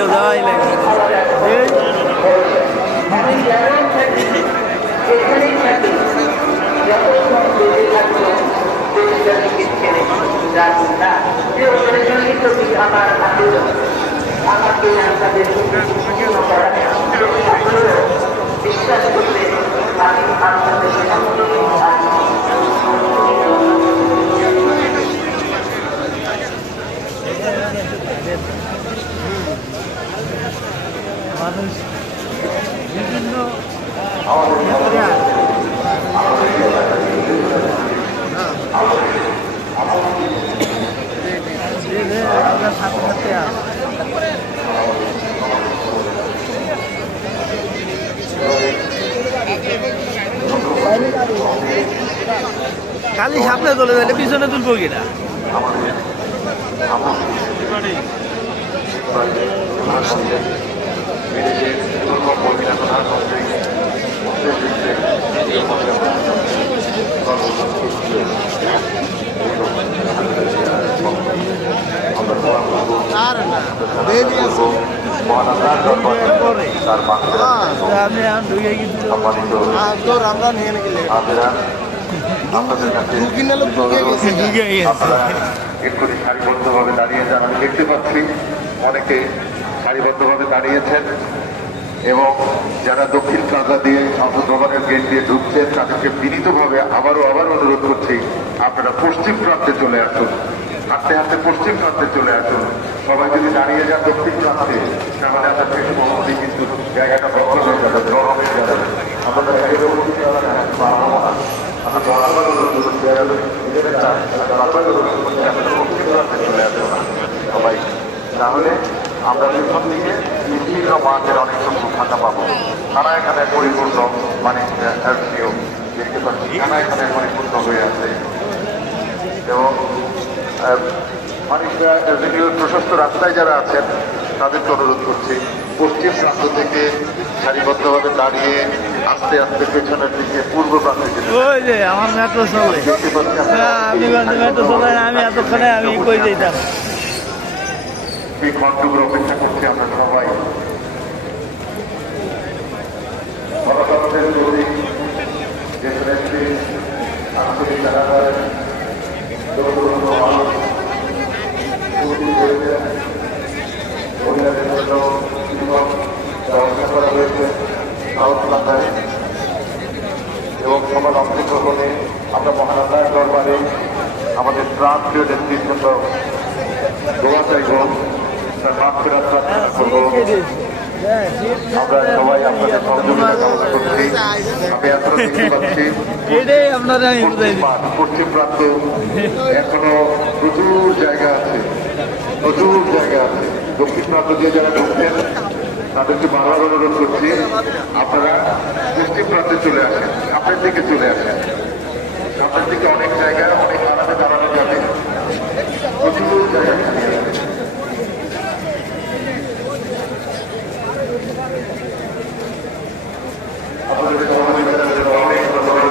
Video দেওয়াই লাগে। বিশ্বাস করলে আমি আপনাদের সামনে মানুষ বিভিন্ন সাথে সাথে খালি সামনে চলে যাবে পিছনে তুলবো কিনা আমরা নিয়ে গেলে এক্ষুনি সারিবদ্ধভাবে দাঁড়িয়ে যান। আমি দেখতে পাচ্ছি অনেকে সারিবদ্ধভাবে দাঁড়িয়েছেন এবং যারা দক্ষিণ প্লাজা দিয়ে সংসদ গেট দিয়ে ঢুকছেন তাদেরকে বিনীতভাবে আবারও অনুরোধ করছি আপনারা পশ্চিম প্রান্তে চলে আসুন, হাঁটতে হাঁটতে পশ্চিম প্রান্তে চলে আসুন। সবাই যদি দাঁড়িয়ে যান দক্ষিণ প্রান্তে তাহলে আপনাদের বহুদিন কিন্তু জায়গাটা বন্ধ হয়ে যাবে, গরম হয়ে যাবে। আপনাদের সবাই তাহলে আমরা পেছন দিকে বিভিন্ন মাঠের অনেক সংখ্যক ফাঁকা পাবো। তারা এখানে পরিপূর্ণ মানে দেখতে পাচ্ছি তারা এখানে পরিপূর্ণ হয়ে আছে এবং মানুষরা প্রশস্ত রাস্তায় যারা আছেন তাদেরকে অনুরোধ করছি পশ্চিম প্রান্ত থেকে সারিবদ্ধভাবে দাঁড়িয়ে আস্তে আস্তে পেছনের দিকে পূর্ব প্রান্তে আমার মেট্রো চলে মেট্রো চলে আমি এতক্ষণে আমি কই যেতাম এই ঘন্টাগুলো অপেক্ষা করছি আমরা সবাই। আন্তরিক জানাবার মহিলাদের জন্য ব্যবস্থা করা হয়েছে সাউথ প্লাজায় এবং সবার অংশগ্রহণে আমরা মহানাদার দরবারে আমাদের প্রান্তীয় নেত্রীর জন্য দোয়া চাইব, তার মাফ ফেরার প্রার্থনা করব। আমরা সবাই আপনাদের সহযোগিতা কামনা করছি। আমি এখনো দেখতে পাচ্ছি পশ্চিম প্রান্ত এখনো প্রচুর জায়গা আছে, দক্ষিণ প্রান্ত দিয়ে যারা ঢুকছেন তাদেরকে বারবার অনুরোধ করছি আপনারা পশ্চিম প্রান্তে চলে আসেন, সামনের দিকে চলে আসেন। সামনের দিকে অনেক জায়গা অনেক আলাদা দাঁড়ানো যাবে, প্রচুর জায়গা আপনাদের সহযোগিতার জন্য অনেক ধন্যবাদ।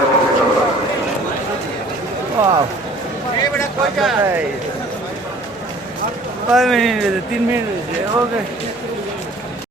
5 মিনিট 3 মিনিট ওকে।